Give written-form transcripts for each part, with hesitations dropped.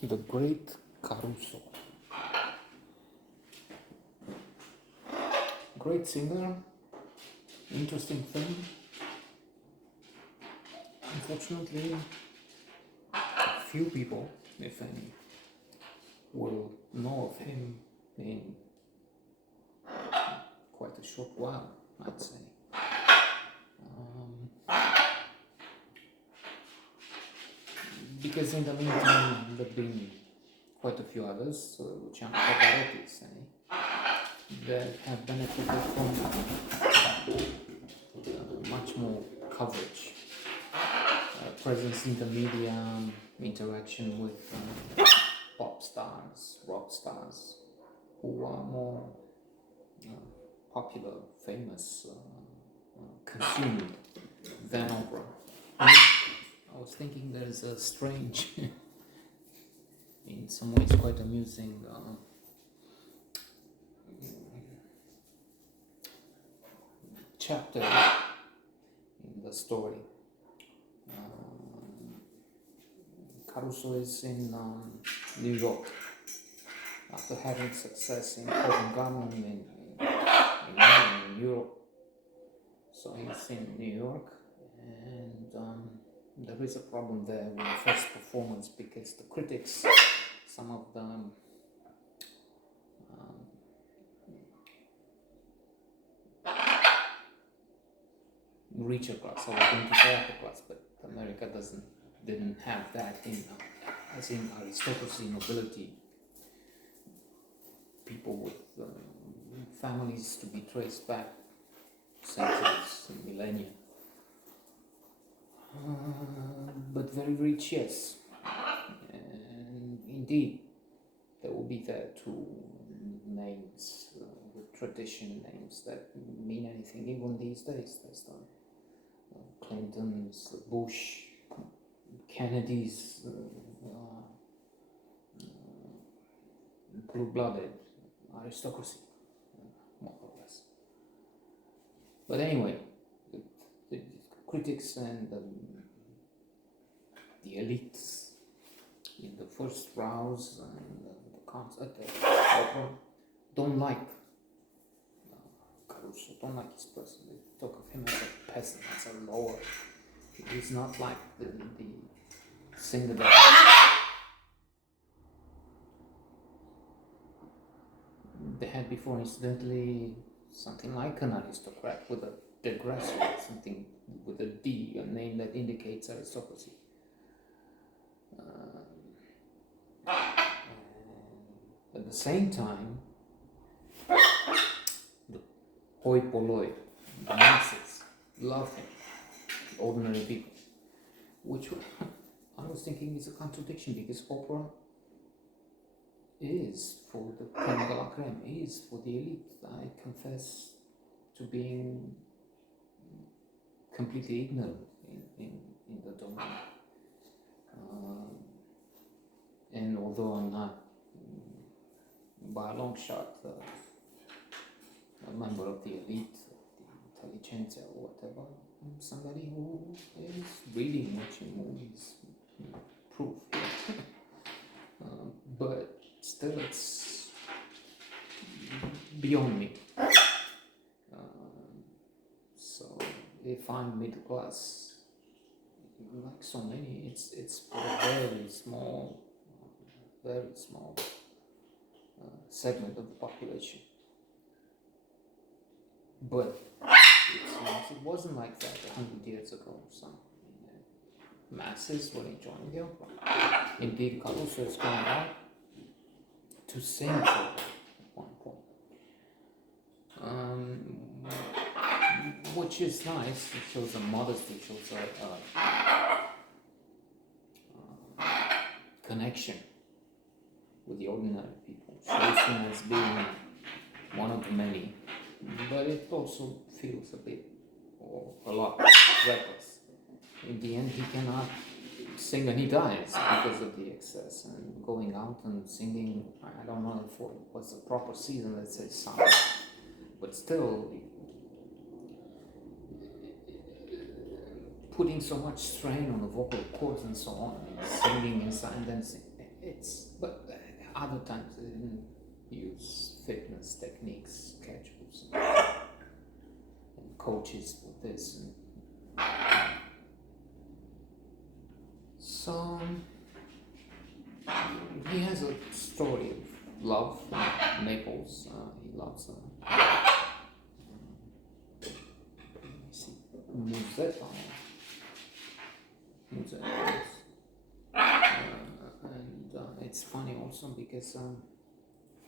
The Great Caruso. Great singer, interesting thing. Unfortunately, few people, if any, will know of him in quite a short while, I'd say. Because in the meantime, there have been quite a few others, which are varieties, that have benefited from much more coverage, presence in the media, interaction with pop stars, rock stars, who are more popular, famous, consumed than opera. I was thinking there's a strange, in some ways quite amusing chapter in the story. Caruso is in New York after having success in Covent Garden in Europe. So he's in New York, and there is a problem there with the first performance because the critics, some of them, richer class, or going to say upper class, but America didn't have that in as in aristocracy, nobility, people with families to be traced back centuries and millennia. But very rich, yes. And indeed, there will be there too names, with tradition names that mean anything, even these days. There's the Clintons, Bush, Kennedys, blue-blooded aristocracy, more or less. But anyway, the critics and the elites in the first rouse and the concert, the opera, don't like Caruso, don't like his person. They talk of him as a peasant, as a lower. He's not like the singer that they had before, incidentally, something like an aristocrat with a degressor, something with a D, a name that indicates aristocracy. At the same time, the hoi polloi, the masses, love him, ordinary people, which I was thinking is a contradiction because opera is for the creme de la creme, is for the elite. I confess to being completely ignorant in the domain. And although I'm not by a long shot a member of the elite, the intelligentsia or whatever, I'm somebody who is reading, watching movies, proof. But still it's beyond me. So if I'm middle class, like so many, it's for a very small segment of the population. But it wasn't like that 100 years ago. Some masses were enjoying the opera. Indeed, Caruso is going out to sing for at one point, which is nice. It shows a modesty, it shows a connection with the ordinary people. Shows him as being one of the many, but it also feels a bit or a lot reckless. In the end, he cannot sing and he dies because of the excess and going out and singing. I don't know if it was a proper season, let's say summer, but still putting so much strain on the vocal cords and so on, and singing inside and then but other times they didn't use fitness techniques, schedules, and coaches for this. And so he has a story of love from Naples. He loves Musetta. And it's funny also because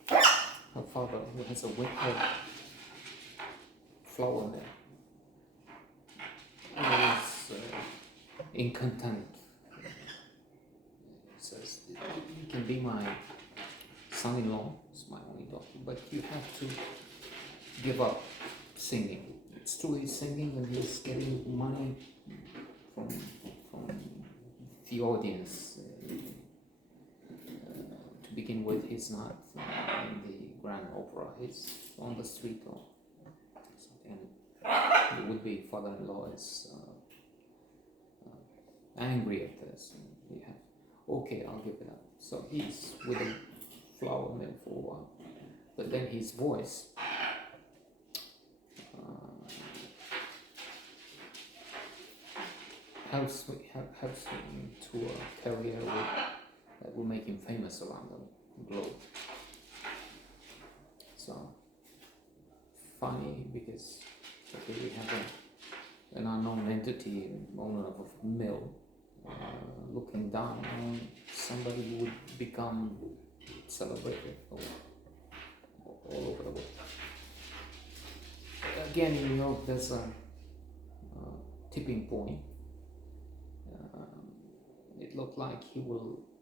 her father, who has a wicked flower there, is incontent. He says, "You can be my son-in-law, it's my only daughter, but you have to give up singing." It's true, he's singing and he's getting money from the audience. To begin with, he's not in the Grand Opera, he's on the street or something. And it would be father-in-law is angry at this. And he has, okay, I'll give it up. So he's with a flour mill for a while. But then his voice helps him to a career that will make him famous around the globe. So funny because okay, we have an unknown entity, owner of a mill, looking down on somebody who would become celebrated all over the world. Again, in New York, there's a tipping point. It looked like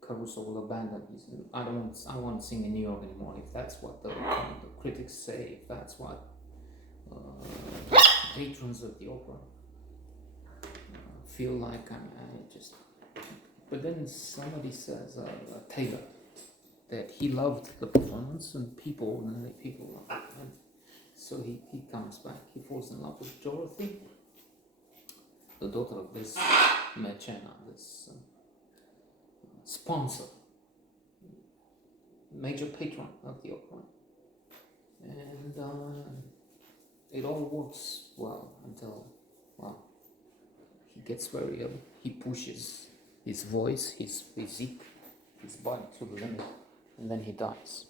Caruso will abandon his. I won't sing in New York anymore. If that's what the critics say, if that's what patrons of the opera feel like, I just. But then somebody says, Taylor, that he loved the performance and people loved it. And so he comes back. He falls in love with Dorothy, the daughter of this Mecena, this sponsor, major patron of the opera. And it all works well until, he gets very ill. He pushes his voice, his physique, his body to the limit, and then he dies.